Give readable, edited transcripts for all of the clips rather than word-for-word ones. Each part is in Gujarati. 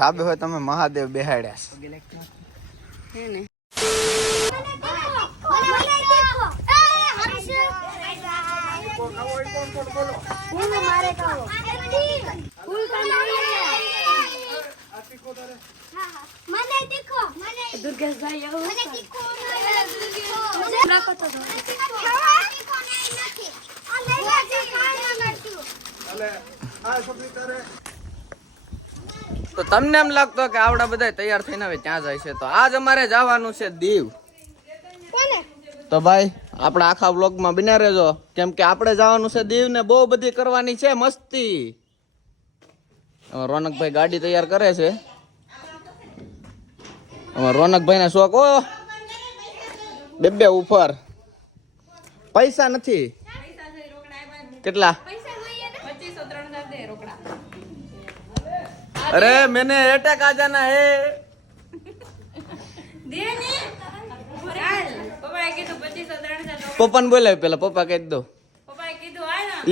ધાબે હોય તમે મહાદેવ બેહાડ્યા હે ને તો તમને એમ લાગતો કે આવડા બધા તૈયાર થઈને હવે ત્યાં જાય છે, તો આજ અમારે જવાનું છે દીવ. તો ભાઈ આપણે આખા વ્લોગમાં બન્યા રહેજો, કેમ કે આપણે જવાનું છે દીવ ને બહુ બધી કરવાની છે મસ્તી. રોનકભાઈ ગાડી તૈયાર કરે છે. રોનકભાઈ ના શોખ બે ઉપર પૈસા નથી. કેટલા? अरे मैंने अटैक आ जाना है. पप्पा ने बोला પેલા પપ્પા કહી દો.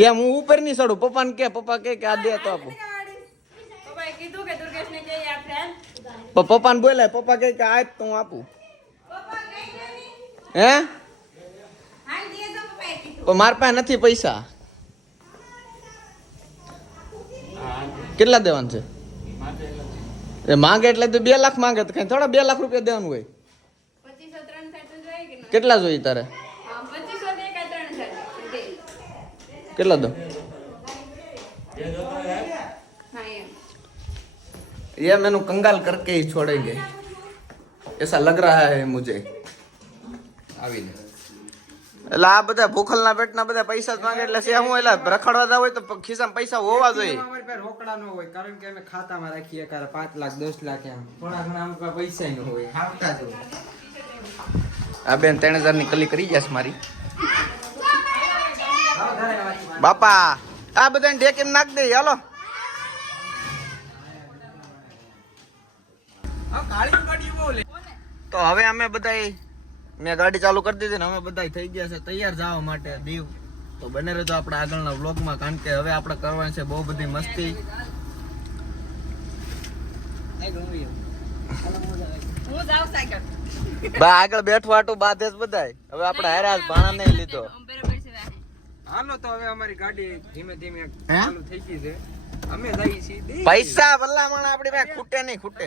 એમ હું ઉપર ની ચડું. પપ્પા ને કે પપ્પા કે આ દે તો આપો. પપ્પા ને બોલાય. પપ્પા કે આ તો હું આપું. હે મારા પાસે નથી પૈસા. કેટલા દેવાનું છે? માંગે એટલે તો 2 લાખ માંગે તો કઈ થોડા 2 લાખ રૂપિયા દેવાનું હોય. કેટલા જોઈએ તારે? કેટલા દો? ये मैंने कंगाल करके ही छोड़ेंगे ऐसा लग रहा है मुझे. એટલે આ બધા ભૂખલના પેટના બધા પૈસા જ માંગે એટલે હું એટલે રખડવા જાવ હોય તો ખિસ્સામાં પૈસા હોવા જોઈએ. અમારી પાસે રોકડા ન હોય કારણ કે અમે ખાતામાં રાખીએ કારણ 5 લાખ 10 લાખ એમ થોડા ઘણા અમુક પૈસા ન હોય ખાવતા જ હોય. આ બેન 3000 ની કલી કરી જશે મારી. બાપા આ બધાને ઢેકીને નાખ દે. હાલો તો હવે અમે બધા મેં ગાડી ચાલુ કરી દીધી ને અમે બધા થઈ ગયા છે તૈયાર જવા માટે દીવ. તો બને રહેજો આપણા આગળના વ્લોગમાં, કારણ કે હવે આપણે કરવાની છે બહુ બધી મસ્તી. બા આગળ બેઠવાટું બાધે જ બધાય. હવે આપણે હારા ભાણા નહીં લીધો. હાલો તો હવે અમારી ગાડી ધીમે ધીમે ચાલુ થઈ ગઈ છે. અમે જઈએ છીએ પૈસા ભલામણ આપણી પાસે ખૂટે નહીં ખૂટે.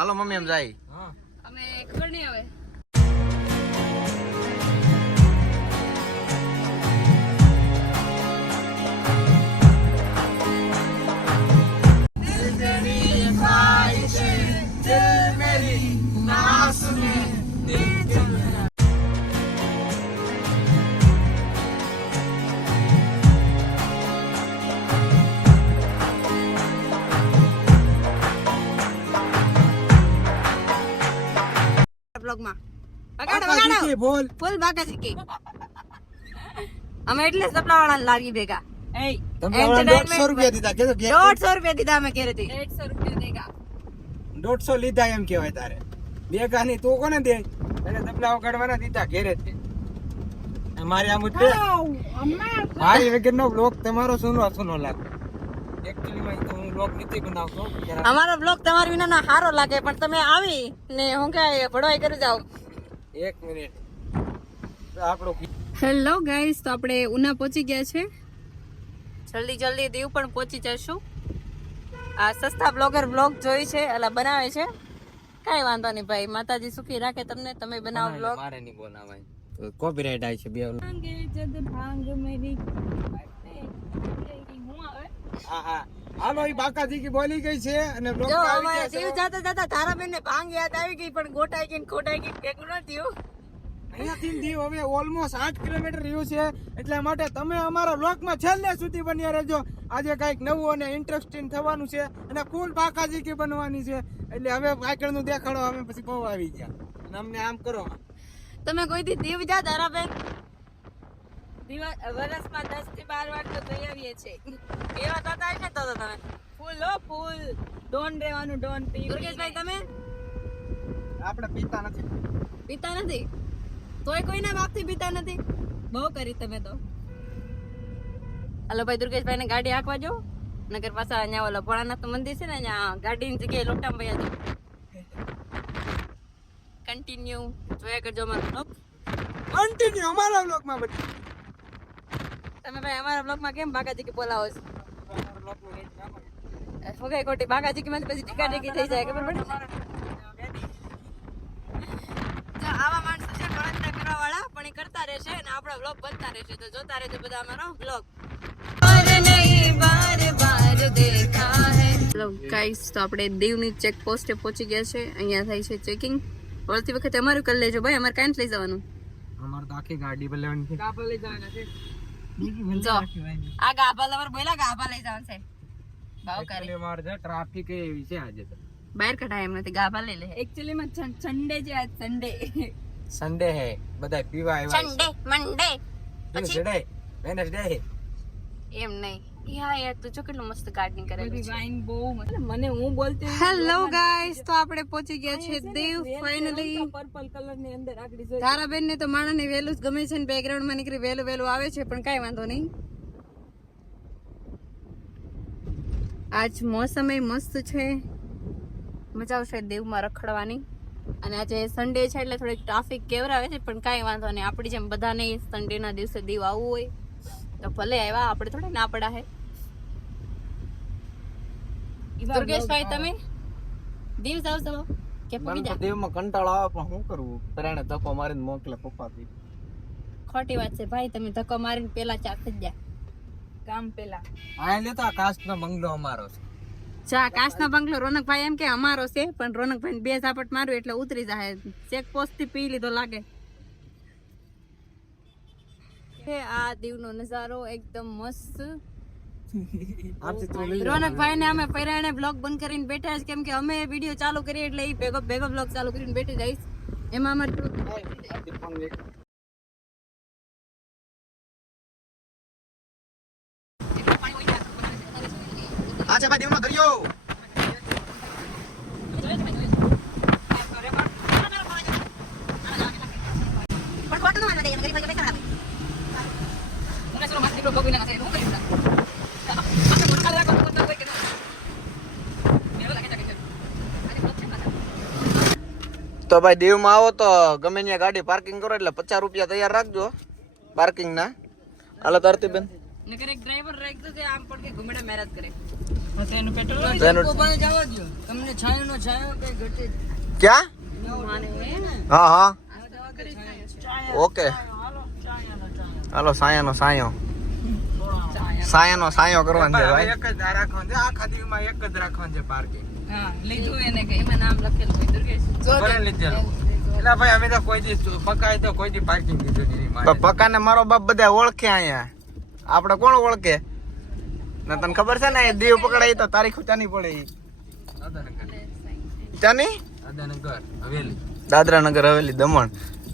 હાલો મમ્મી એમ જાય. અમે ખબર નહીં હવે બ્લોગમાં બોલ ફૂલ બાકા શીખી અમે એટલે સપના વાળા લાગી ભેગા. તમે 150 રૂપિયા દીધા કે 150 રૂપિયા દીધા અમે કે હતી 150 રૂપિયા દેગા 150 લીધા એમ કહેવાય તારે. બેગા ની તું કોને દે? અને તબલા વગાડવાના દીધા ઘેરે થી. અમારી આમ ઉઠે ભાઈ વગરનો બ્લોગ તમારો સુનો લાગે. એક્ચ્યુઅલી માં તો હું બ્લોગ નથી બનાવતો. અમારો બ્લોગ તમારા વિના ના સારો લાગે પણ તમે આવી ને હું કે ભડવાઈ કરી જાવ. 1 મિનિટ આપણો. હેલો ગાઈસ, તો આપણે ઉના પહોંચી ગયા છે. જલ્દી દીવ પણ પહોંચી જશું. આ સસ્તા બ્લોગર બ્લોગ જોઈ છે એટલે બનાવે છે. કાઈ વાંધો નહીં ભાઈ, માતાજી સુખી રાખે તમને. તમે બનાવો બ્લોગ. મારે નહીં બનાવાય તો કોપીરાઈટ આવી છે. બે જદ ભાંગ મેરી હા હાલો ઈ બાકાજી કી બોલી ગઈ છે અને બ્લોગ જો આવી અમારે ગયા છે. દીવ જાતા તારાબેન ને ભાંગ યાદ આવી ગઈ પણ ગોટાઈ ગઈ ખોટાઈ ગઈ ભેગું ન થયું. અહીંયાથી દીવ હવે ઓલમોસ્ટ 8 કિલોમીટર રહ્યું છે. એટલા માટે તમે અમારા બ્લોગમાં છેલ્લે સુધી બન્યા રહેજો. આજે કંઈક નવું અને ઇન્ટરેસ્ટિંગ થવાનું છે અને ફૂલ બાકાજી કી બનવાની છે. એટલે હવે આગળનું દેખાડો અમે પછી બહુ આવી ગયા અને અમને આમ કરો. તમે કોઈ દી દીવ જા તારાબેન? વર્ષમાં 10 થી 12 વાર તો જઈ આવીએ છે. એવા થતા હશે તો તમે ફૂલ ડોન રહેવાનું. ડોન પી. દુર્ગેશભાઈ તમે આપણે પીતા નથી તોય કોઈના બાપથી પીતા નથી. બહુ કરી તમે તો. હાલો ભાઈ દુર્ગેશભાઈ ને ગાડી હાંકવા જો નગર પાછા અહીંયા ઓલા ભોળાનાથ મંદિર છે ને અહીંયા ગાડીની જગ્યાએ લોટા ભયા કન્ટિન્યુ જોયા કરજો અમારો બ્લોગ. કન્ટિન્યુ અમારા બ્લોગમાં બધી. તમે ભાઈ અમારા બ્લોગમાં કેમ બાગાજી કે બોલાવો છો? ફગાઈ કોટી બાગાજી કે માં પછી ટીકા ટીકી થઈ જાય ખબર પડે? તો આવા માણસો છે ગણતરી કરવા વાળા પણ એ કરતા રહેશે અને આપણા બ્લોગ બનતા રહેશે. તો જોતા રહેજો બધા અમારો બ્લોગ. હેલો ગાઈસ, તો આપણે દીવની ચેક પોસ્ટે પહોંચી ગયા છે. અહીંયા થાય છે ચેકિંગ. વળતી વખતે અમારું કરી લેજો ભાઈ, અમારે કાંઈ લઈ જવાનું. અમાર તો આખી ગાડી પર લેવાની છે. ગાભા લઈ જવાના છે. જો આ ગાભા લવર બોલા ગાભા લઈ જવાનું છે. ભાવ કરે માર છે ટ્રાફિક એવી છે આજે તો. બહાર કઢાય એમ નથી, ગાભા લઈ લે. એકચ્યુઅલી માં સન્ડે છે આજ, સન્ડે હે, બધા પીવા આવ્યા સન્ડે મંડે પછી વેનસડે એમ નહીં. યા યાર તું જો કેટલું મસ્ત ગાર્ડનિંગ કરેલું છે. વાઇન બહુ મસ્ત. મને હું બોલતી હેલો ગાઈસ, તો આપણે પહોંચી ગયા છે દીવ ફાઇનલી. પર્પલ કલર ની અંદર આગળ જોઈ તારાબેન ને તો માણસને વેલું જ ગમે છે ને બેકગ્રાઉન્ડ માં નીકળી વેલું આવે છે પણ કાઈ વાંધો નહીં. આજ મોસમ એ મસ્ત છે, મજા આવશે દીવમાં રખડવાની. અને આજે સન્ડે છે એટલે થોડીક ટ્રાફિક કેવરાવે છે પણ કાઈ વાંધો નહીં. આપણી જેમ બધાને સન્ડે ના દિવસે દીવ આવવું હોય તો ભલે આવ્યા, આપણે થોડા ના પડા હે. દુર્ગેશભાઈ તમે દીવ જાવ છો કે પડી જા? દીવમાં કંટાળો આવે પણ શું કરવું, તરાણે ધક્કો મારીને મોકલે પપ્પાથી. ખોટી વાત છે ભાઈ, તમે ધક્કો મારીને પેલા ચા થઈ ગયા કામ પેલા. આ લેતા કાસ્ટનો બંગલો અમારો છે. ચા કાચનો બંગલો રોનકભાઈ એમ કે અમારો છે પણ રોનકભાઈ બે ઝાપટ માર્યું એટલે ઉતરી જાય. ચેક પોસ્ટ થી પી લીધો લાગે. આ દીવનો નજારો એકદમ મસ્ત. રોનકભાઈ ને અમે પૈરાણે બ્લોગ બંધ કરીને બેઠા છે કેમ કે અમે વિડીયો ચાલુ કરીએ એટલે એ ભેગો બ્લોગ ચાલુ કરીને બેઠી જઈશ. એમાં અમારે આછા ભાઈ દીવનો દરિયો. તો ભાઈ દીવમાં આવો તો ગમે ત્યાં ગાડી પાર્કિંગ કરો એટલે 50 રૂપિયા તૈયાર રાખજો પાર્કિંગ ના. હાલો તરતી બેન. નકર એક ડ્રાઈવર રાખ્યો છે આમ પણ કે ઘુમડા મેરેજ કરે. તેનું પેટ્રોલ કોપાને જવા દો. તમને છાયો કઈ ઘટે. ક્યાં? માને હા હા ઓકે. હાલો સાયાનો સાયો કરવાનો છે ભાઈ. એક જ રાખવાનું છે આખા દીવમાં, એક જ રાખવાનું છે પાર્કિંગ. હા લીધું એને કે એમાં નામ લખેલું હોય દુર્ગેશ. બરાબર લીધેલું. એટલે ભાઈ અમે તો કોઈ દી પકાય તો કોઈ દી પાર્કિંગ દીધું નહીં. તો પક્કાને મારો બાપ બધા ઓળખે અહીંયા. આપણે કોણ ઓળખે? ને તને ખબર છે ને એ દીવ પકડાય તો તારીખ ચાની પડે ઈ. ચાની? દાદરા નગર હવેલી દમણ.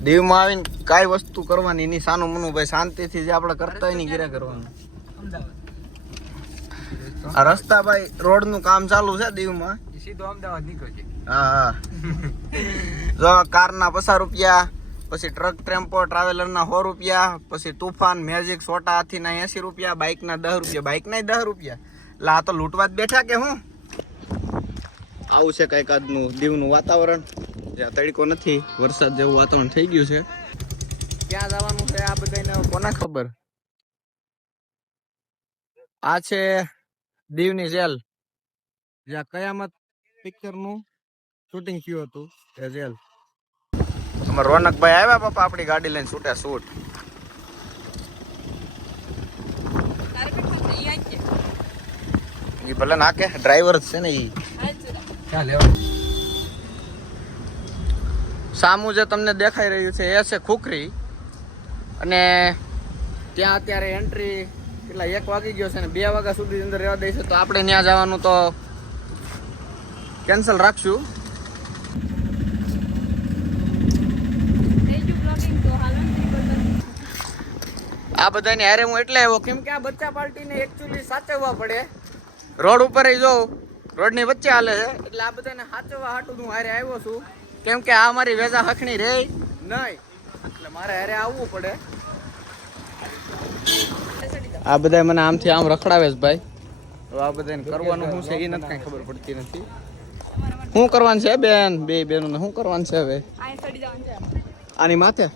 દીવમાં આવીને કાંઈ વસ્તુ કરવાની નહીં, સાનું મનું ભાઈ શાંતિથી જે આપણે કરતા હોય ને ઘરે કરવાનું. આ રસ્તા ભાઈ રોડ નું કામ ચાલુ છે દીવમાં. સીધો અમદાવાદ નીકળશે. હા જો કારના 50 રૂપિયા, પછી ટ્રક ટેમ્પો ટ્રાવેલર ના 100 રૂપિયા, પછી તુફાન મેજિક છોટા હાથી ના 80 રૂપિયા, બાઇક ના 10 રૂપિયા. બાઇક ના 10 રૂપિયા. એટલે આ તો લૂંટવા જ બેઠા કે હું? આવું છે કઈક આજનું દીવનું વાતાવરણ. જ્યાં તડકો નથી, વરસાદ જેવું વાતાવરણ થઈ ગયું છે. ક્યાં જવાનું છે આ બધાને કોના ખબર? આ છે દીવની જેલ, જ્યાં કયામત પિક્ચર નું શૂટિંગ થયું હતું એ જેલ. અમારા રોનકભાઈ આવ્યા પપ્પા આપણી ગાડી લઈને છૂટ્યા શૂટ. ઈ ભલે નાખે, ડ્રાઈવર જ છે ને ઈ. સામું જે તમને દેખાઈ રહ્યું છે એ છે ખુખરી. અને ત્યાં અત્યારે એન્ટ્રી કેટલા 1 વાગી ગયો છે ને 2 વાગ્યા સુધી અંદર રહેવા દે છે. તો આપણે ત્યાં જવાનું તો કેન્સલ રાખશું. આ બધાને હારે હું એટલે આવ્યો કેમ કે આ બચ્ચા પાર્ટીને એકચ્યુઅલી સાચવવા પડે. રોડ ઉપર જો રોડની વચ્ચે હાલે છે એટલે આ બધાને સાચવવા હાટું હું હારે આવ્યો છું. કેમ કે આ મારી વેજા હખણી રે નહીં એટલે મારે હારે આવવું પડે. આ બધા મને આમથી આમ રખડાવે છે ભાઈ. તો આ બધાને કરવાનું શું છે એ નથી કઈ ખબર પડતી નથી. શું કરવાનું છે બેન? બે બેનો શું કરવાનું છે હવે? આની માથે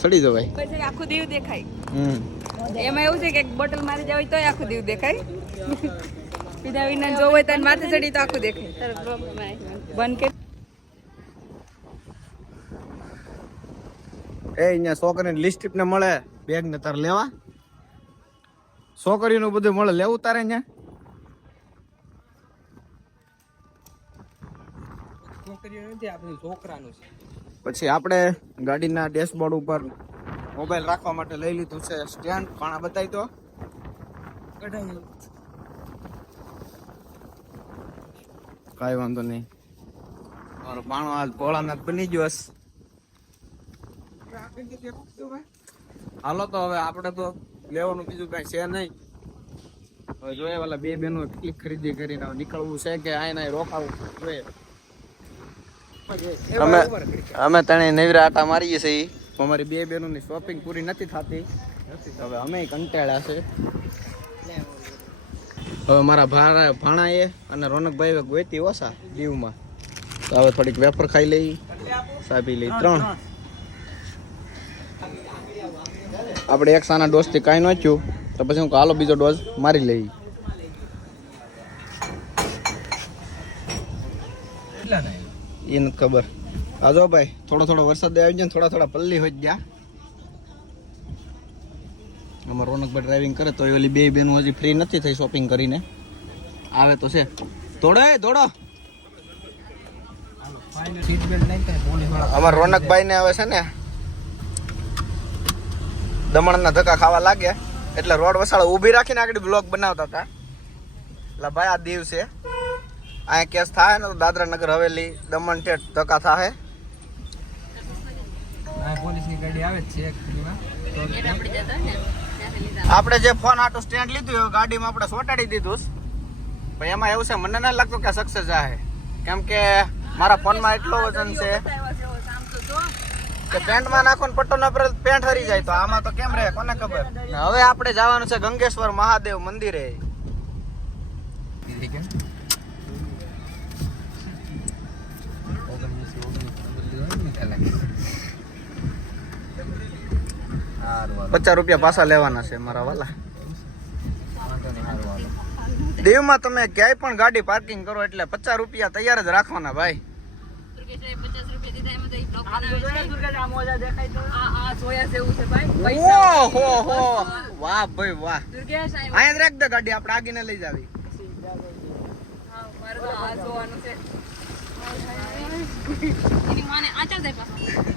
સડી દો ભાઈ. પછી આખું દીવ દેખાય. હમ એમાં એવું છે કે એક બોટલ મારી જાવ તોય આખું દીવ દેખાય. પીધા વિના જો હોય તો માથે ચડી તો આખું દેખાય. બંધ કે એ અહીંયા છોકરીને લિપસ્ટિક ને મળે, બેગ ને તારે લેવા. છોકરીનું બધું મળે, લેવું તારે અહીંયા. પછી આપણે ગાડીના ડેશબોર્ડ ઉપર મોબાઈલ રાખવા માટે લઈ લીધું છે સ્ટેન્ડ. પાણા બતાવી તો કઈ વાંધો નહીં. મારો પાણો આજ ભોળાનાથ બની ગયો હશે. હાલો તો હવે આપણે તો લેવાનું બીજું કઈ છે નહીં. હવે જોઈએ વાલા બે બેનો કેટલી ખરીદી કરીને નીકળવું છે કે આય રોકાવું જોઈએ. અમે તને નવીરા આટા મારીએ છીએ. અમારી બે બેનોની શોપિંગ પૂરી નથી થતી. હવે અમે કંટાળ્યા છે. હવે મારા ભાણાએ અને રોનકભાઈ ગોતી ઓછા દીવમાં, તો હવે થોડીક વેફર ખાઈ લઈ, ચા પી લઈ. 3 આપણે એક સાના ડોઝ થી કાંઈ ન થયું તો પછી હું હાલો બીજો ડોઝ મારી લઈ. એ નથી ખબર. આ જો ભાઈ થોડો વરસાદ આવી જાય, થોડા પલ્લી હોય ગયા. આમાં રોનકભાઈ ડ્રાઇવિંગ કરે તો ઓલી બે બેનો હજી ફ્રી નથી થઈ શોપિંગ કરીને. આવે તો છે. દોડો અમાર રોનકભાઈ ને હવે છે ને દમણના ધક્કા ખાવા લાગે એટલે રોડ વસાળે ઊભી રાખીને આગળ બ્લોગ બનાવતા હતા. એટલે ભાઈ આ દીવ છે, અહીંયા કેસ થાય ને તો દાદરા નગર હવેલી દમણ ઠેઠ ધક્કા થાય. પોલીસની ગાડી આવે છે આપણે જે ફોન આટો સ્ટેન્ડ લીધું ગાડીમાં આપણે સોટાડી દીધું. ભાઈ એમાં એવું છે, મને ના લાગતું કે સક્સેસ જાય, કેમ કે મારા ફોનમાં એટલો વજન છે કે પેન્ટમાં નાખો ને પટ્ટો ના પર પેન્ટ હરી જાય. તો આમાં તો કેમ રહે કોને ખબર. હવે આપણે જવાનું છે ગંગેશ્વર મહાદેવ મંદિરે. ₹50 પાછા લેવાના છે મારા વાલા. દીવમાં તમે ક્યાંય પણ ગાડી પાર્કિંગ કરો એટલે ₹50 તૈયાર જ રાખવાના ભાઈ. ઓહો વાહ ભાઈ વાહ. અહીંયા જ રાખ દે ગાડી, આપણે આગીને લઈ જાવી.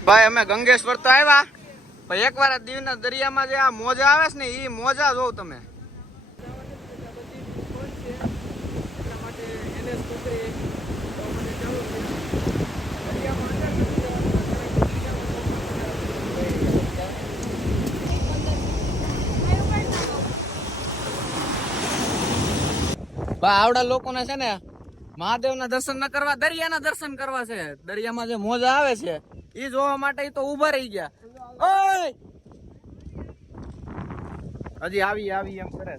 ભાઈ અમે ગંગેશ્વર તો આવ્યા, ભાઈ એકવાર દીવના દરિયામાં જે આ મોજા આવે છે ને એ મોજા જોવ તમે. આવડા લોકોને છે ને મહાદેવના દર્શન ન કરવા, દરિયાના દર્શન કરવા છે. દરિયામાં જે મોજા આવે છે એ જોવા માટે તો ઉભા રહી ગયા. ઓય હજી આવી એમ કરે.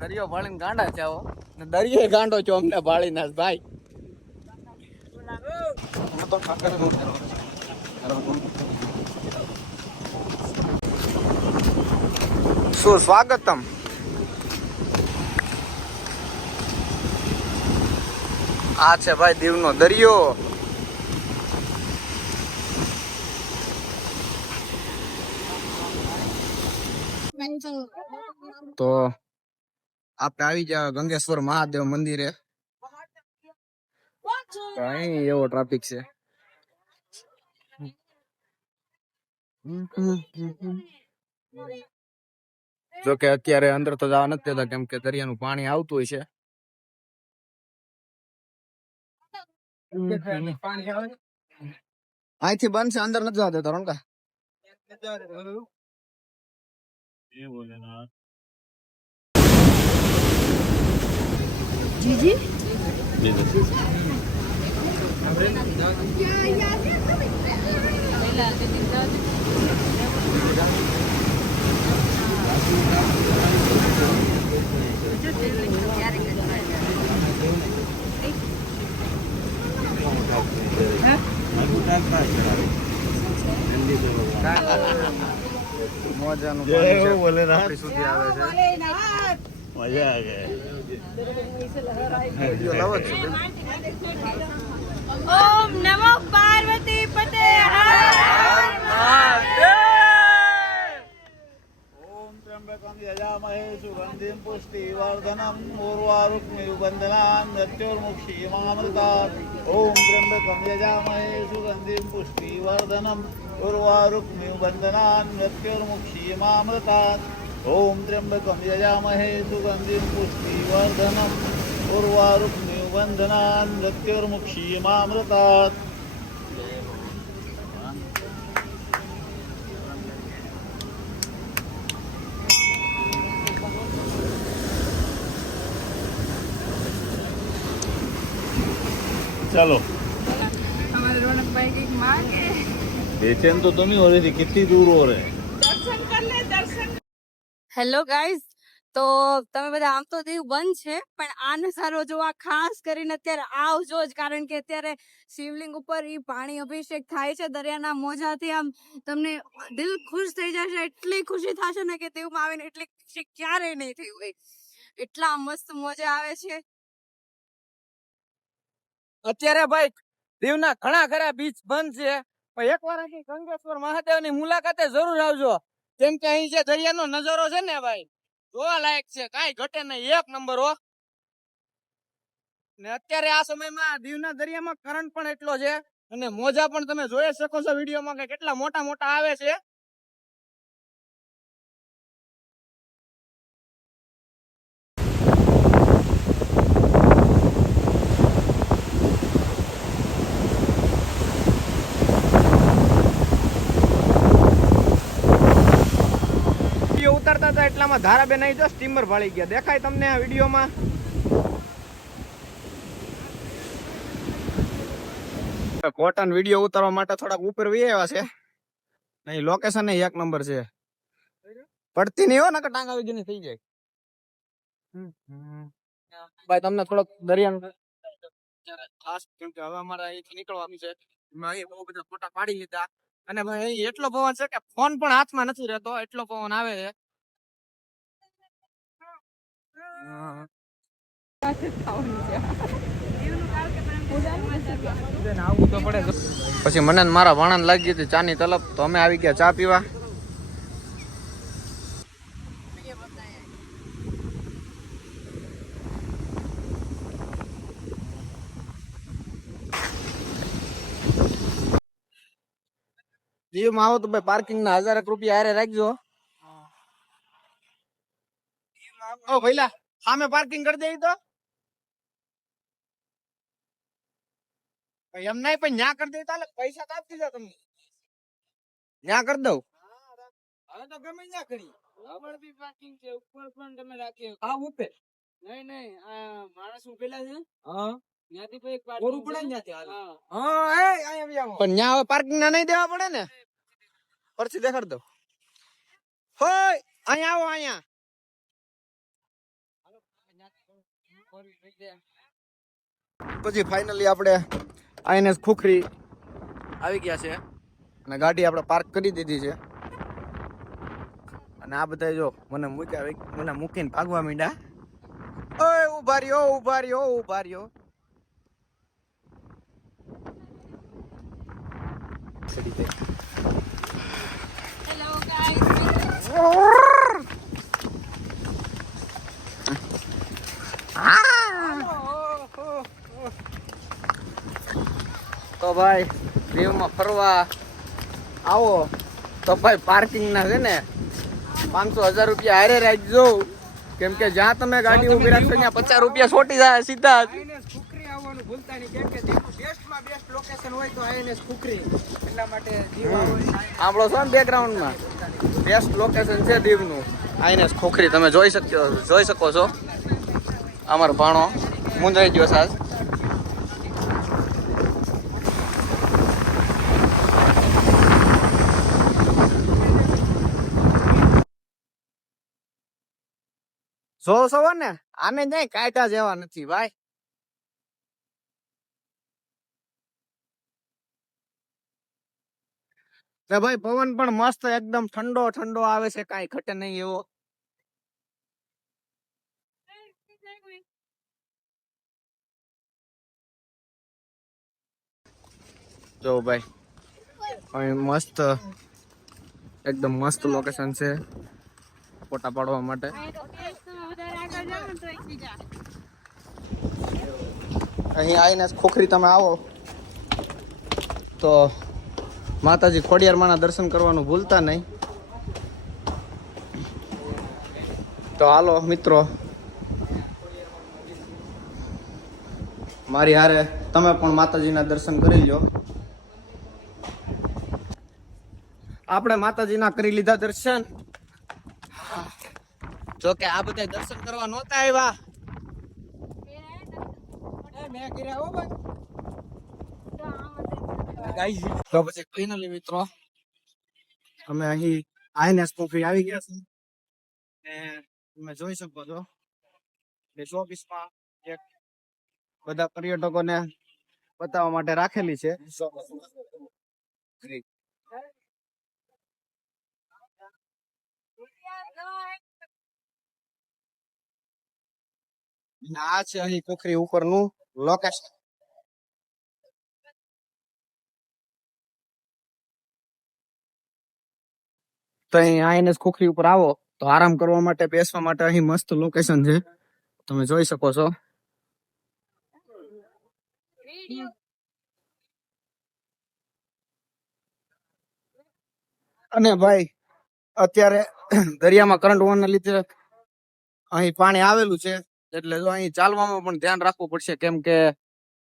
દરિયો ભાળીને ગાંડા છે આવો ને દરિયો ગાંડો છો અમને ભાળી નાખ ભાઈ. સુસ્વાગતમ. આ છે ભાઈ દીવનો દરિયો. તો આપણે આવી ગયા ગંગેશ્વર મહાદેવ મંદિરે. અહીં એવો ટ્રાફિક છે. જો કે અત્યારે અંદર તો જવા નથી દેતા, કેમ કે દરિયાનું પાણી આવતું હોય છે. અહીંથી બંધ છે, અંદર નથી જવા દેતા રોનકા. જીજી મોજાનું પાણી છે આપણી સુધી આવે છે મજા આ ગઈ. વિડીયો લાવો જ છે ઓમ નમો પાર્વતી પતે ઓમ ત્ર્યંબકમ યજામહે સુગંધિમ પુષ્ટિવર્ધનમ ઉર્વારુક્મિવ બંધનાન મૃત્યોર્મુક્ષીમામૃતાत्. ઓમ ત્ર્યંબકમ યજામહે સુગંધિમ પુષ્ટિવર્ધનમ ઉર્વારુક્મિવ બંધનાન મૃત્યોર્મુક્ષીમામૃતાत्. ઓમ ત્ર્યંબકમ યજામહે સુગંધિમ પુષ્ટિવર્ધનમ ઉર્વારુક્મિવ બંધનાન મૃત્યોર્મુક્ષીમામૃતાत्. चलो हमारे रौनक भाई की मांगे बेचैन तो तुम ही हो रही थी, कितनी दूर हो रहे हैं. દર્શન કર લે દર્શન. હેલો ગાઈઝ, તો તમે બધા આમ તો દીવ બંધ છે પણ આને સારો જોવા ખાસ કરીને અત્યારે આવજો જ, કારણ કે અત્યારે શિવલિંગ ઉપર ઈ પાણી અભિષેક થાય છે દરિયાના મોજાથી. આમ તમને દિલ ખુશ થઈ જશે, એટલી ખુશી થશે ને કે દીવમાં આવીને એટલી ખુશી ક્યારેય નહીં થઈ હોય. એટલા મસ્ત મોજા આવે છે. અત્યારે ભાઈ દીવના ઘણા ખરા બીચ બંધ છે, પણ એકવાર અહીં ગંગેશ્વર મહાદેવની મુલાકાતે જરૂર આવજો, કેમ કે અહીં જે દરિયાનો નજારો છે ને ભાઈ જોવા લાયક છે, કાંઈ ઘટે નહીં, એક નંબર હો. ને અત્યારે આ સમયમાં દીવના દરિયામાં કરંટ પણ એટલો છે અને મોજા પણ તમે જોઈ શકો છો વિડીયોમાં કે કેટલા મોટા મોટા આવે છે. વિડીયો ઉતારતા હતા એટલામાં ધારાબેન અહીં જો સ્ટીમર ભાળી ગયા, દેખાય તમને આ વિડીયોમાં? કોટન વિડીયો ઉતારવા માટે થોડાક ઉપર વી આવ્યા છે. નહીં લોકેશન એક નંબર છે, પડતી નહીં હો નકર ટાંગ આવી ગઈ થઈ જાય. ભાઈ તમને થોડોક દરિયાનો ખાસ, કેમ કે હવે અમારે અહીંથી નીકળવાનું છે, અહીં બહુ બધા ફોટા પાડી લીધા અને ભાઈ અહીં એટલો પવન છે કે ફોન પણ હાથમાં નથી રહેતો, એટલો પવન આવે છે. પછી મને ને મારા વાણંદ લાગી હતી ચાની તલબ, તો અમે આવી ગયા ચા પીવા. દીવમાં આવો તો ભાઈ પાર્કિંગ ના 1000 રૂપિયા હારે રાખજો. ઓ ભઈલા સામે પાર્કિંગ કરી દે તો એમ નહીં, પણ ન્યા કરી દે તો પૈસા તો આપી દો તમને, ન્યા કરી દઉં. હવે તો ગમે ન્યા કરી ઉપર બી પાર્કિંગ છે, ઉપર પણ તમે રાખી. હા ઉપર નહીં આ માણસ ઉભેલા છે. હા ન્યાથી પછી એક પાર્કિંગ પડે ન્યાથી. હા એ અહીંયા આવો, પણ ન્યા હવે પાર્કિંગ ના નહીં દેવા પડે ને, પરથી દેખાડ દો. હોય અહીંયા આવો, અહીંયા પછી ફાઇનલી આપણે આઈએનએસ ખુખરી આવી ગયા છે અને ગાડી આપણે પાર્ક કરી દીધી છે. અને આ બધા જો મને મૂકીને ભાગવા માંડ્યા. ઓય ઉભા રહ્યો, ઉભા રહ્યો, ઉભા રહ્યો. હેલો ગાઈઝ, તો ભાઈ દીવમાં ફરવા આવો તો ભાઈ પાર્કિંગ ના છે ને 500-1000 રૂપિયા હારે રાખજો, કેમ કે જ્યાં તમે ગાડી ઉભી રાખશો ત્યાં 50 રૂપિયા છોટી જાય સીધા જ. આઈએનએસ ખુખરી આવવાનું ભૂલતા નહીં, કેમ કે દીવનું બેસ્ટમાં બેસ્ટ લોકેશન હોય તો આઈએનએસ ખુખરી, એટલા માટે દીવ આવો. આપણો છો ને બેકગ્રાઉન્ડમાં બેસ્ટ લોકેશન છે દીવનું આઈએનએસ ખુખરી, તમે જોઈ શકો છો. અમારો ભાણો મુંજાઈ ગયો સાહેબ. ને આને નહીં કાયટા જેવા નથી ભાઈ. ને ભાઈ પવન પણ મસ્ત એકદમ ઠંડો ઠંડો આવે છે, કાંઈ ઘટે નહીં એવો. જો ભાઈ અહીં મસ્ત એકદમ મસ્ત લોકેશન છે ફોટા પાડવા માટે. અહીં આવીને ખોખરી તમે આવો તો માતાજી ખોડિયારમાંના દર્શન કરવાનું ભૂલતા નહીં. તો હાલો મિત્રો, મારી હારે તમે પણ માતાજીના દર્શન કરી લો. આપણે માતાજીના કરી લીધા દર્શન. જો કે આ બધા દર્શન કરવા નહોતા આવ્યા. મેં કર્યા હો ભાઈ. તો પછી ફાઇનલી મિત્રો અમે અહીં આઈનેસ કોફી આવી ગયા છે ને તમે જોઈ શકો છો કે શોપીસમાં એક બધા પર્યટકોને બતાવવા માટે રાખેલી છે. આ છે અહીં પોખરી ઉપરનું લોકેશન. તો અહીં આઈને ખોખરી ઉપર આવો તો આરામ કરવા માટે બેસવા માટે અહીં મસ્ત લોકેશન છે, તમે જોઈ શકો છો. અને ભાઈ અત્યારે દરિયામાં કરંટ હોવાના લીધે અહીં પાણી આવેલું છે, એટલે જો અહીં ચાલવામાં પણ ધ્યાન રાખવું પડશે, કેમ કે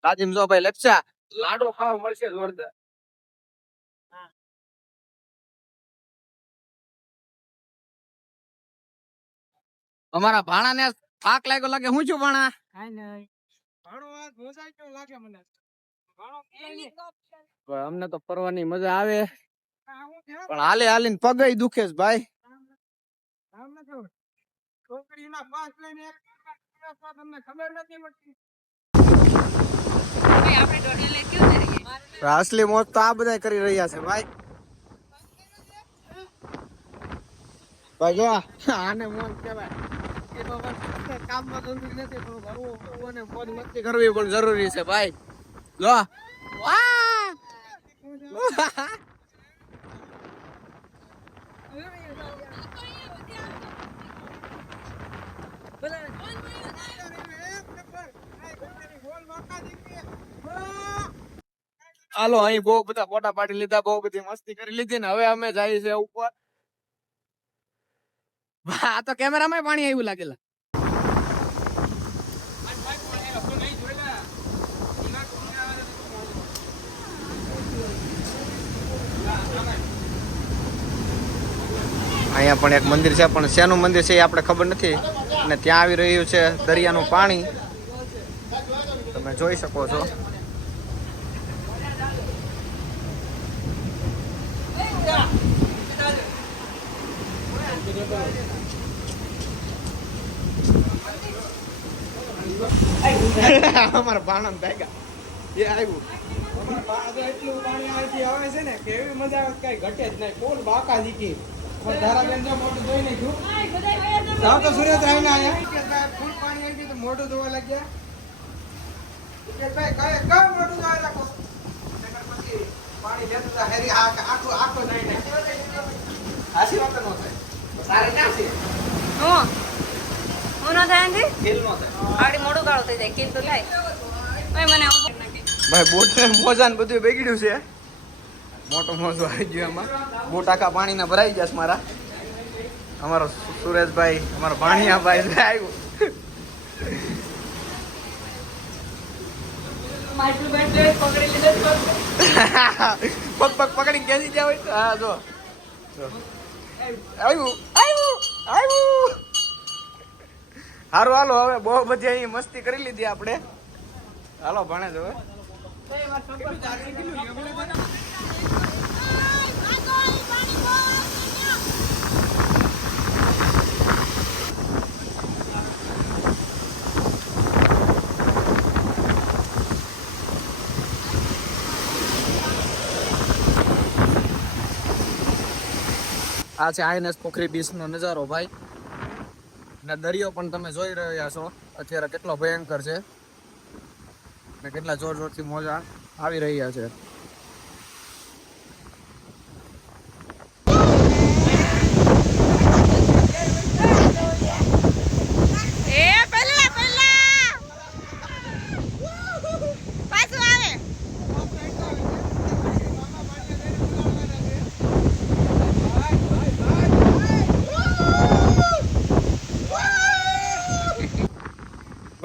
રાજીમ જો ભાઈ લેપચા લાડો ખાવા મળશે જોરદાર. અમારા ભાણા ને થાક લાગ્યો લાગે. હું છું ભાણા? ઘણો વાત મોસાઈ ગયો લાગે મને. અમને તો ફરવાની મજા આવે, આ હું થયો? પણ હાલે હાલીને પગે દુખે છે ભાઈ. આમ ન ખબર. છોકરીના પાસ લઈને એક દિવસમાં તમને ખબર નથી પડતી. અસલી મોજ તો આ બધા કરી રહ્યા છે ભાઈ. ભાઈ જો આને મોજ કહેવાય. એ તો બસ કામમાં ગંદકી નથી, પણ ભરવું અને મોજ મસ્તી કરવી પણ જરૂરી છે ભાઈ. જો વાહ હાલો, અહીં બહુ બધા ફોટા પાડી લીધા, બહુ બધી મસ્તી કરી લીધી ને હવે અમે જઈએ છે ઉપર. આ તો કેમેરામાં પાણી આવ્યું લાગેલા. અહીંયા પણ એક મંદિર છે, પણ શેનું મંદિર છે એ આપણે ખબર નથી. અને ત્યાં આવી રહ્યું છે દરિયાનું પાણી, તમે જોઈ શકો છો. અમારા ભાણા ભાગ્યા એ આવ્યું. એટલું પાણી અહીંથી આવે છે ને કેવી મજા આવે, કઈ ઘટે જ નહીં. ફૂલ બાકા જીકી ધારાબેન જો મોટું ધોઈ નાખ્યું. જાવ તો સુરત આવીને આયા ફૂલ પાણી આવી ગયું તો મોઢું ધોવા લાગ્યા. કે ભાઈ કઈ મોઢું ધોવા રાખો પછી પાણી લેતું તા હેરી આખો આખો જાય ને આશી વાત ન થાય. સારે ના છે હું ન થાય ને ખેલ નો થાય. આડી મોડું ગાળો થઈ જાય, કિલ તો થાય. ભાઈ મને ભાઈ બોટ ને મોજા ને બધું બગડ્યું છે. મોટો મોજો આવી ગયો એમાં. બોટ આખા પાણીના ભરાઈ ગયા છે મારા. અમારો સુરેશભાઈ, અમારો ભાણિયાભાઈ આવ્યું. પકડી લીધો. પગ પગ પકડી ખેંચી ગયા હોય. હા જો આવ્યું આવ્યું આવ્યું. સારું હાલો, હવે બહુ બધી અહીં મસ્તી કરી લીધી આપણે. હાલો ભણે જ હવે. આ છે આઈએનએસ પોખરી બીચ નો નજારો ભાઈ, ને દરિયો પણ તમે જોઈ રહ્યા છો અત્યારે કેટલો ભયંકર છે ને કેટલા જોર જોરથી મોજા આવી રહ્યા છે.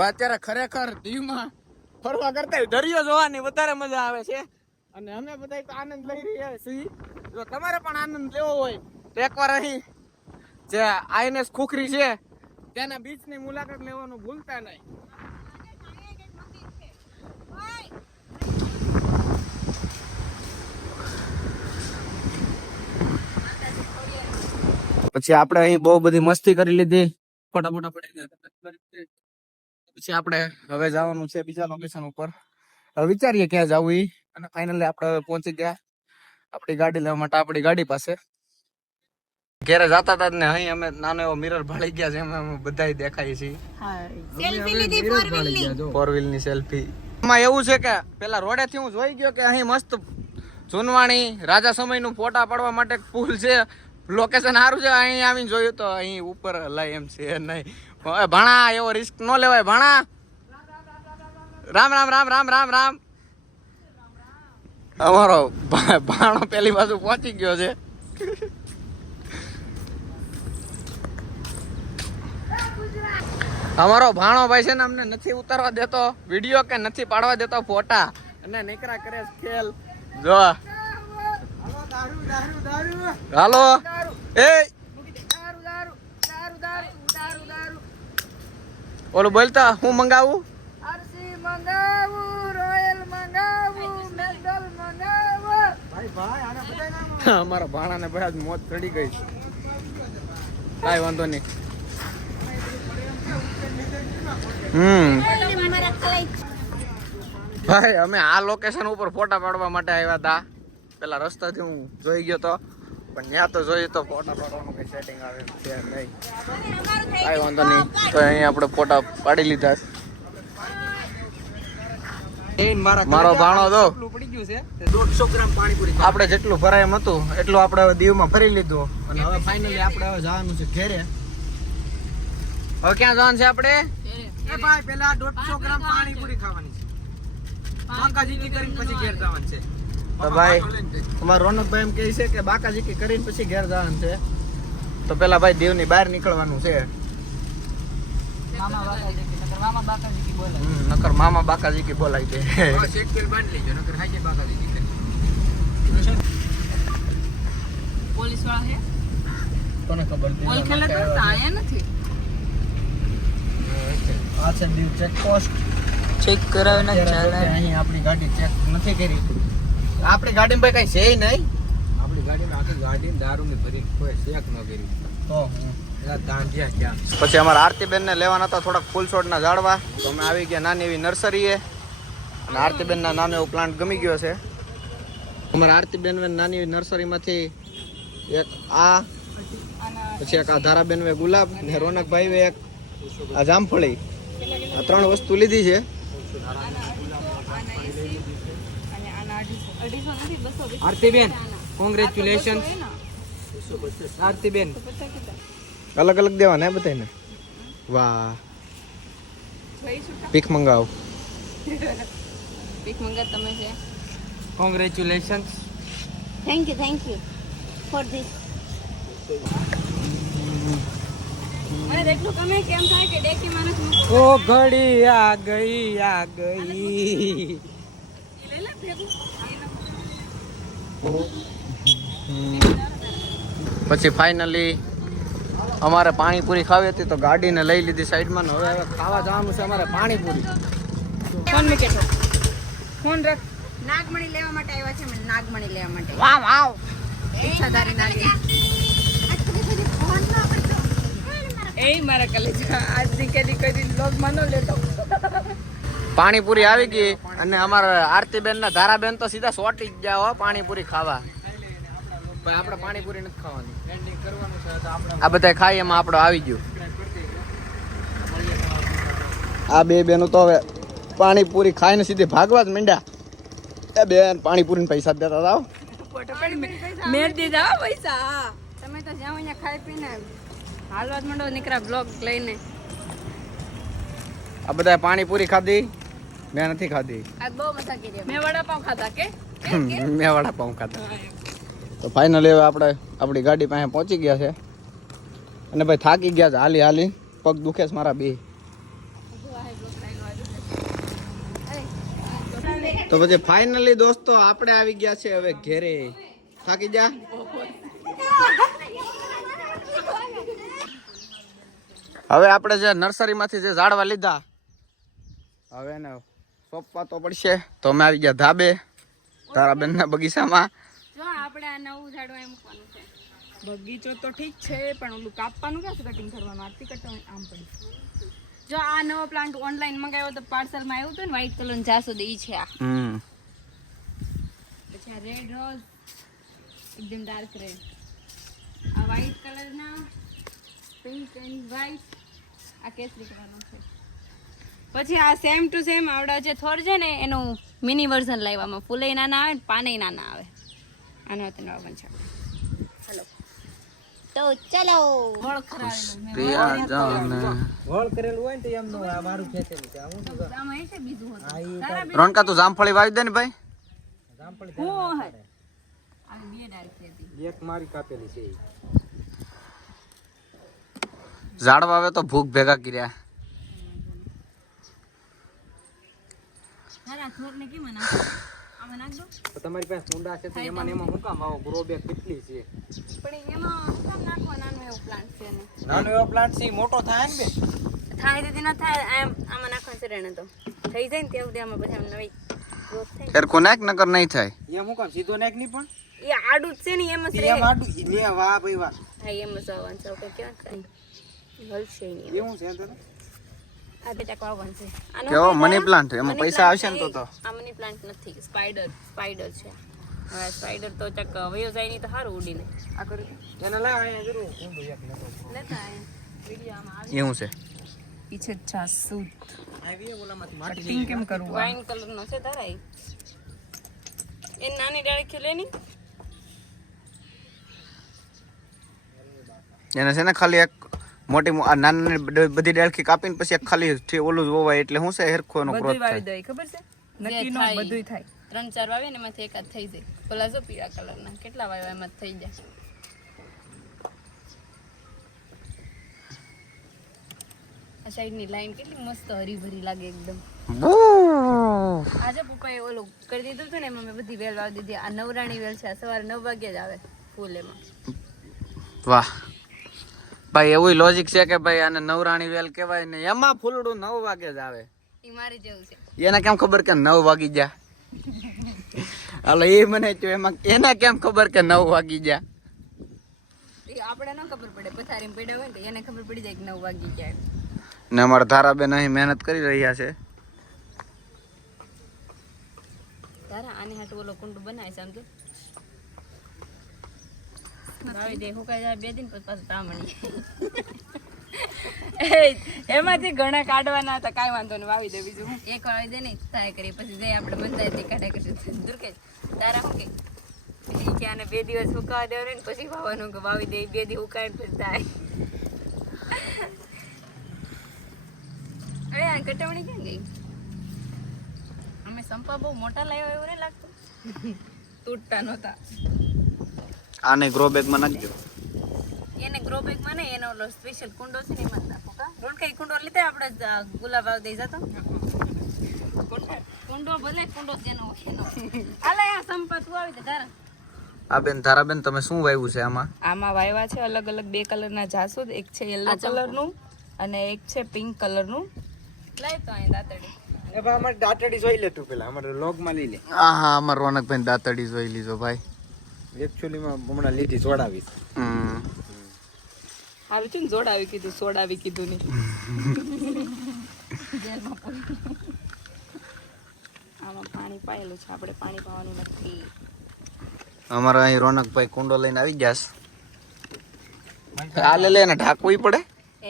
અત્યારે ખરેખર દીવમાં ફરવા કરતા દરિયો જોવાની વધારે મજા આવે છે અને અમે બધા તો આનંદ લઈ રહ્યા છીએ. જો તમારે પણ આનંદ લેવો હોય તો એકવાર અહીં જે આઈએનએસ ખુખરી છે તેના બીચની મુલાકાત લેવાનું ભૂલતા નહીં. પછી આપણે અહીં બહુ બધી મસ્તી કરી લીધી, ફોટા ફોટા પડી ગયા. પછી આપણે હવે જવાનું છે બીજા લોકેશન ઉપર. હવે વિચારીએ ક્યાં જવું ઈ, અને ફાઇનલી આપણે હવે પહોંચી ગયા આપણી ગાડી લેવા માટે આપણી ગાડી પાસે. ઘેરે જતા હતા ને અહીં અમે નાનો એવો મિરર ભાળી ગયા છે, અમે બધા દેખાય છીએ. ફોર વ્હીલ ની સેલ્ફી. એમાં એવું છે કે પેલા રોડે થી હું જોઈ ગયો કે અહીં મસ્ત જૂનવાણી રાજા સમય નું ફોટા પાડવા માટે પુલ છે, લોકેશન સારું છે. અહીં આવીને જોયું તો અહીં ઉપર હલાય એમ છે નહીં. ભાણા એવો રિસ્ક ન લેવાય. ભાણા રામ રામ રામ રામ રામ રામ. અમારો ભાણો પેલી બાજુ પહોંચી ગયો છે. અમારો ભાણો ભાઈ છે ને અમને નથી ઉતારવા દેતો વિડીયો કે નથી પાડવા દેતો ફોટા, અને નીકળા કરે ખેલ. જો હાલો એ ઓલું બોલતા હું મંગાવું, અમારા ભાણા ને ભાઈ મોત ચડી ગઈ. કાઈ વાંધો નહીં. ભાઈ અમે આ લોકેશન ઉપર ફોટા પાડવા માટે આવ્યા હતા. પેલા રસ્તાથી હું જોઈ ગયો તો, પણ ત્યાં તો જોયું તો ફોટા પાડવાનું કઈ સેટિંગ આવે છે નહીં. કાઈ વાંધો નહીં, તો અહીં આપણે ફોટા પાડી લીધા. મારો ભાણો તો આપણે જેટલું ભરાય એમ હતું એટલું આપણે હવે દીવમાં ફરી લીધું, અને હવે ફાઇનલી આપણે હવે જવાનું છે ઘેરે. હવે ક્યાં જવાનું છે આપણે? ભાઈ પેલા 150 ગ્રામ પાણીપુરી ખાવાની છે, બાકાજી કરીને પછી ઘેર જવાનું છે. તો ભાઈ અમારા રોનકભાઈ એમ કહે છે કે બાકાજી કરીને પછી ઘેર જવાનું છે. તો પેલા ભાઈ દીવની બહાર નીકળવાનું છે. નકર મામા બાકાજી કી બોલાય છે. પોલીસ વાળા હે કોને ખબર? પોલ ખેલા તો આયા નથી. આ છે દીવ ચેક પોસ્ટ. ચેક કરાવે ના ચાલે. અહીં આપણી ગાડી ચેક નથી કરી. આપણી ગાડીમાં ભાઈ કઈ છે નહીં. આપણી ગાડીમાં આખી ગાડી દારૂની ભરી કોઈ ચેક ન કરી તો ક્યાં. પછી અમારા આરતીબેન ને લેવાના હતા થોડાક ફૂલ છોડ ના ઝાડવા, તો અમે આવી ગયા નાની એવી નર્સરીએ, અને આરતીબેન ના નાનો એવો પ્લાન્ટ ગમી ગયો છે. અમારા આરતીબેન નાની એવી નર્સરીમાંથી એક આ, પછી એક આ ધારાબેન વે ગુલાબ, ને રોનકભાઈ એક આ જામફળી, આ 3 વસ્તુ લીધી છે. આરતીબેન કોંગ્રેચ્યુલેશન. આરતીબેન અલગ અલગ દેવાના બધાને. વાહ, પીક મંગાવ. પીક મંગા તમે છે. Congratulation. Thank you for this. મને એટલું ગમે કેમ થાય કે ડેકી માણસ ઓ ઘડી આ ગઈ આ ગઈ. લે લે ભેગું. પછી ફાઇનલી અમારે પાણીપુરી ખાવી હતી તો ગાડીને લઈ લીધી સાઈડમાં, ને હવે ખાવા જવાનું છે અમારે પાણીપુરી. ફોન મૂકે તો ફોન રાખ. નાગમણી લેવા માટે આવ્યા છે અમે, નાગમણી લેવા માટે. વાવ વાવ. ઈચ્છાધારી નાગી. એ મારા કલેજા આજ દીકેદી કદી લોગ માનો લેતો. પાણીપુરી આવી ગઈ, અને અમારા આરતીબેન ના ધારાબેન તો સીધા સોટી જ ગયા હો પાણીપુરી ખાવા. ભાઈ આપણે પાણીપુરી નથી ખાવાની, એન્ડિંગ કરવાનું છે તો આપણે આ બધા ખાઈ એમાં આપણો આવી ગયો. આ બે બેનો તો હવે પાણીપુરી ખાઈને સીધી ભાગવા જ માંડ્યા. એ બેન પાણીપુરીને પૈસા દેતા જાવ. મેર દે જાવ પૈસા. તમે તો જાઓ અહીંયા ખાઈ પીને હાલવા જ માંડો નીકળ્યા બ્લોગ લઈને. આ બધા પાણીપુરી ખાધી, મેં નથી ખાધી. આજ બહુ મજા કરી. મેં વડાપાવ ખાધા કે મેં વડાપાઉં ખાધા. તો ફાઇનલી હવે આપણે આપણી ગાડી પાસે પહોંચી ગયા છે અને ભાઈ થાકી ગયા છે હાલી હાલી, પગ દુખે છે મારા બે. તો પછી ફાઇનલી દોસ્તો આપણે આવી ગયા છે હવે ઘેરે. થાકી જા. હવે આપણે જે નર્સરીમાંથી જે ઝાડવા લીધા હવે એને સોંપવા તો પડશે. તો અમે આવી ગયા ધાબે તારાબેનના બગીચામાં. જો આપણે આ નવું ઝાડવા એમ મૂકવાનું છે. બગીચો તો ઠીક છે પણ ઓલું કાપવાનું ક્યાં કટિંગ કરવાનું? આરતી કટવાનું આમ પડી. જો આ નવો પ્લાન્ટ ઓનલાઈન મંગાવ્યો તો પાર્સલમાં આવ્યું હતું ને વ્હાઈટ કલર જાસૂદ ઈ છે આ. પછી આ રેડ રોઝ એકદમ ડાર્ક રેડ. આ વ્હાઈટ કલરના પિંક એન્ડ વ્હાઈટ આ કેસરી કલરનો છે. પછી આ સેમ ટુ સેમ આવડા જે થોર છે ને એનું મિની વર્ઝન લાવવામાં ફૂલે નાના આવે ને પાને નાના આવે. આનો હતો નવો પણ છે. ચલો તો ચલો વળ ખરાવેલું મેં વળ કરેલું હોય ને તો એમનું આ મારું ખેંચેલું છે. આવું તો આમાં એ છે બીજું હતું. તારા બે રોનકા તું જામફળી વાવી દે ને ભાઈ. જામફળી હું હે આવી બે ડાર્ક હતી. એક મારી કાપેલી છે. ઝાડવા આવે તો ભૂખ ભેગા કર્યા. તારા થોરને કેમ નાખો? આમાં નાખ દો. તો તમારી પાસે કુંડા છે તો એમાં ને એમાં હું કામ આવો ગ્રો બેગ કેટલી છે? પણ એમાં હું કામ નાખવા નાનો એવો પ્લાન્ટ છે ને. નાનો એવો પ્લાન્ટ છે મોટો થાય ને બે થાય તેથી ન થાય એમ આમાં નાખવાનું છે રેણે તો થઈ જાય ને ત્યાં સુધી આમાં પછી આમ નવી ગ્રોથ થાય. એરકો નાખ નકર નહીં થાય. એમ હું કામ સીધો નાખ નહીં પણ એ આડું જ છે ને એમ જ રહે. એમ આડું લે વાહ ભાઈ વાહ. હા એમ જ આવવાનું છે. ઓકે કેવા કઈ હલશે નહીં. એવું છે તો આ બે ટકા આવવાનું છે. આનો કેવો કઈ મની ના? પ્લાન્ટ એમાં મની પૈસા પ્લાન્ટ આવશે ને તો છે. આ મની પ્લાન્ટ નથી સ્પાઈડર છે. હવે સ્પાઈડર તો ચક વયો જાય નહીં તો સારું ઉડીને આ કરી એને લાવ અહીંયા જરૂર ઊંડું એક લેતો લેતા વિડીયો આમાં આવે એવું છે. પીછે જાસૂદ આવી ઓલામાંથી માટી કટિંગ કેમ કરવું? વાઇન કલરનો છે તારા એ નાની ડાળખી લેની. એને છે ને ખાલી એક મોટી આ નાની બધી ડાળખી કાપીને પછી એક ખાલી ઓલું જ વવાય એટલે શું છે હેરખો એનો ગ્રોથ થાય. દઈ ખબર છે નક્કી નો બધું થાય. 3-4 વાવે ને એમાંથી એકાદ થઈ જાય. પેલા જો પીળા કલરના કેટલા વાવ્યા એમાં થઈ જાય. આ સાઈડની લાઈન કેટલી મસ્ત હરીભરી લાગે એકદમ. આજે પપ્પાએ ઓલું કરી દીધું હતું ને એમાં મેં બધી વેલ વાવી દીધી. આ નવરાણી વેલ છે. આ સવારે 9 વાગે જ આવે ફૂલ એમાં. વાહ ભાઈ એવું લોજિક છે કે ભાઈ આને નવરાણી વેલ કહેવાય ને એમાં ફૂલડું 9 વાગે જ આવે. ઈ મારી જેવું છે. એને કેમ ખબર કે 9 વાગી ગયા? હાલો એ મને જો એમાં એને કેમ ખબર કે 9 વાગી ગયા? એ આપણે ન ખબર પડે. પથારીમાં પડ્યા હોય ને તો એને ખબર પડી જાય કે 9 વાગી ગયા. ને અમારા ધારાબેન અહીં મહેનત કરી રહ્યા છે. તારા આને હાટુ ઓલો કુંડું બનાય છે આમ તો વાવી દે. હુકાઈ જાય 2 દિન પછી પાછું તામણી. એમાંથી ઘણા કાઢવાના હતા. કાંઈ વાંધો નહીં વાવી દે. બીજું હું એક વાવી દે નહીં થાય કરી પછી જઈ આપણે બંધાય કાઢા કરીશું. દુર્કે તારા શું કે આને 2 દિવસ સુકાવા દેવાનું ને પછી વાવવાનું કે વાવી દે. 2 દિવસ ઉકાય પછી થાય. અરે આ કટવણી ક્યાં ગઈ? અમે સંપા બહુ મોટા લાવ્યા એવું નહીં લાગતું. તૂટતા નહોતા. આને ગ્રો બેગમાં નાખજો. એને ગ્રો બેગ માં નહીં, એનો ઓલો સ્પેશિયલ કુંડો છે ને એમાં જ નાખો. કા રોનકા કુંડો લીધા આપણે ગુલાબ વાવ દઈ જતો કુંડો ભલે કુંડો જેનો એનો આલે આ સંપત આવી દે તારા. આ બેન ધારાબેન તમે શું વાવ્યું છે આમાં? આમાં વાવ્યા છે અલગ અલગ 2 કલરના જાસૂદ. એક છે યલો કલરનું અને એક છે પિંક કલરનું. લાય તો અહીં દાતડી એ ભાઈ અમારે દાંતડી જોઈ લે તું પેલા અમારે લોગમાં લઈ લે. હા અમાર રોનકભાઈ દાંતડી જોઈ લીધો ભાઈ. એકચ્યુઅલી માં હમણાં લીધી જોડાવીશ. સારું છે ને જોડાવી કીધું સોડાવી કીધું નહીં. આમાં પાણી પાયેલું છે. આપણે પાણી પાવાનું નથી. અમારા અહીં રોનકભાઈ કુંડો લઈને આવી ગયા છે. આ લે ને ઢાંકવી પડે.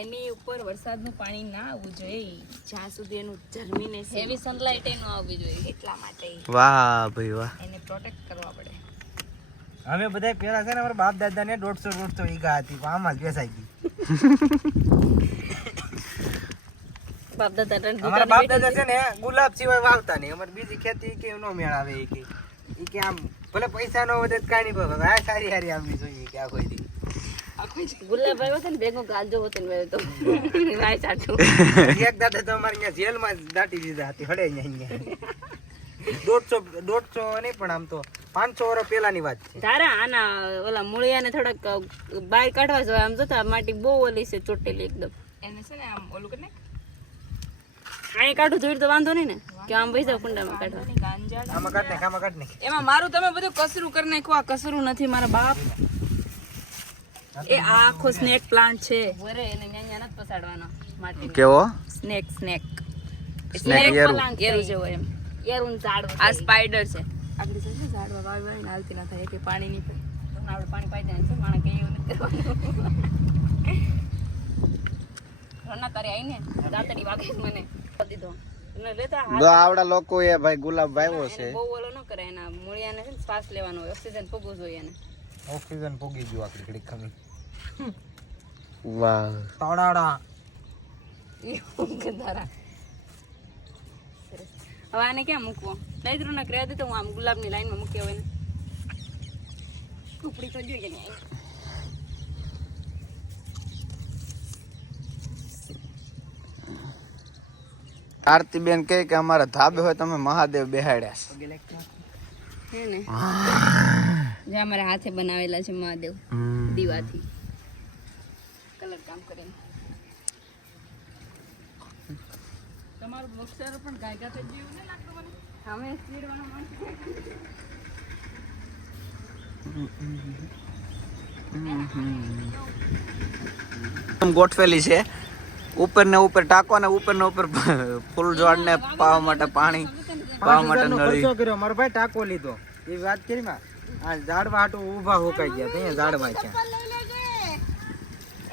એની ઉપર વરસાદનું પાણી ના આવવું જોઈએ જ્યાં સુધી એનું જર્મિનેશન હેવી સનલાઇટ એનું આવવી જોઈએ એટલા માટે વાહ ભાઈ વાહ. એને પ્રોટેક્ટ કરવા પડે. અમે બધા પેલા છે ને અમારા બાપ દાદા ને 150 વીઘા હતી પણ આમાં જ બેસાઈ ગઈ. બાપ દાદા અમારા બાપ દાદા છે ને ગુલાબ સિવાય વાવતા નહીં. અમારે બીજી ખેતી કે નો મેળ આવે કે આમ ભલે પૈસા નો વધે તો કાંઈ નહીં, આ સારી સારી આવવી જોઈએ કે આ કોઈ દી. ગુલાબભાઈ હોતે ને ભેગો ગાજો હોતે ને તો વાય ચાટું. એક દાદા તો અમારે અહીંયા જેલમાં જ દાટી દીધા હતી હડે અહીંયા 150 નહીં પણ આમ તો 500 વર્ષ પહેલાની વાત છે. તારા આના ઓલા મૂળિયાને થોડાક બહાર કાઢવા જોઈએ. આમ જોતા માટી બહુ ઓલી છે ચોટેલી એકદમ. એને છે ને આમ ઓલું કરીને અહીં કાઢું જોઈ તો વાંધો નહીં ને કે આમ વહી જાવ કુંડામાં કાઢવા. આમાં કાઢ નાખ, આમાં કાઢ નાખ. એમાં મારું તમે બધું કસરું કરી નાખ્યું. આ કસરું નથી મારા બાપ. એ આખો સ્નેક પ્લાન્ટ છે. વરે એને ન્યા નથી પસાડવાનો માટી. કેવો સ્નેક સ્નેક એરું જેવો એમ એરું ઝાડવો. આ સ્પાઈડર છે. આગળ છે ઝાડવા વાવી ને હાલતી ના થાય કે પાણી નહીં પડે તો આપણે પાણી પાઈ દેવાનું છે. માણસ કે એવું નથી કરવાનું. રના કરે આઈને દાંતડી વાગે મને દીધો ને લેતા આવડા લોકો એ ભાઈ ગુલાબ વાવ્યો છે. બહુ ઓલો ન કરે. એના મૂળિયાને છે ને શ્વાસ લેવાનો હોય, ઓક્સિજન ફૂગવું જોઈએ એને. ઓક્સિજન પોગી ગયું આખી ઘડી ખમી. વાહ. તોડાડા એવું કે તારા. હવે આને ક્યાં મૂકવો? દૈદ્રુ ના ક્રેદ તો હું આમ ગુલાબની લાઈનમાં મૂક્યો હોય ને કુપડી તો જોઈએ ને. આરતીબેન કહે કે અમારા ધાબે હોય તમે મહાદેવ બેહાડ્યા છે. હે ને જે અમારા હાથે બનાવેલા છે મહાદેવ દીવાથી કલર કામ કરીને. તમારું વૃક્ષારો પણ ગાયકા થઈ ગયું ને લાગતું મને. અમે સ્પીડવાનો માણસ ગોઠવેલી છે. ઉપર ને ઉપર ટાંકો ને ઉપર ફૂલ ઝાડ ને પાવા માટે પાણી પાવા માટે નળી. ખર્ચો કર્યો મારો ભાઈ ટાંકો લીધો એ વાત કરી માં. આ ઝાડવા હાટુ ઊભા હોકાઈ ગયા તો અહીંયા ઝાડવા છે.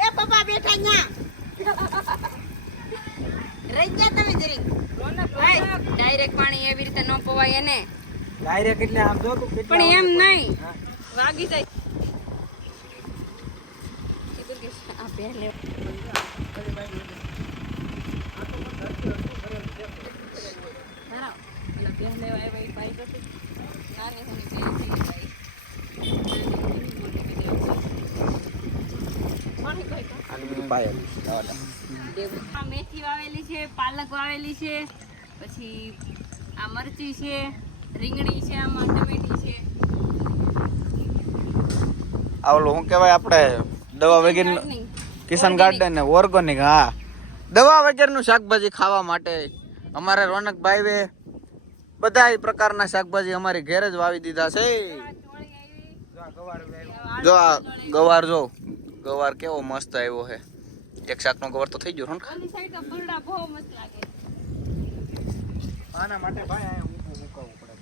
એ પપ્પા બેઠા ન્યા રહી ગયા તમે જરી. ડાયરેક્ટ પાણી એવી રીતે ન પવાય એને. ડાયરેક્ટ એટલે આમ જો તું કેટલા પણ એમ ઊંચું નહીં હા. વાગી જાય. કીધું કે આ પહેલે મેથી વાવેલી છે, પાલક વાવેલી છે, પછી આ મરચી છે, રીંગણી છે, આમાં ટમેટી છે. આ ઓલું શું કહેવાય આપણે દવા વગર કિશન ગાર્ડન ને ઓર્ગેનિક. હા, દવા વગરનું શાકભાજી ખાવા માટે અમારે રોનકભાઈ બધા પ્રકારના શાકભાજી અમારી ઘેર જ વાવી દીધા છે. જો આ ગવાર જો ગવાર કેવો મસ્ત આવ્યો છે. એક શાકનો ગવાર તો થઈ ગયો. આની સાઈડ તો ફૂલડા બહુ મસ્ત લાગે. આના માટે ભાઈ અહીંયા ઊભું મુકાવવું પડે.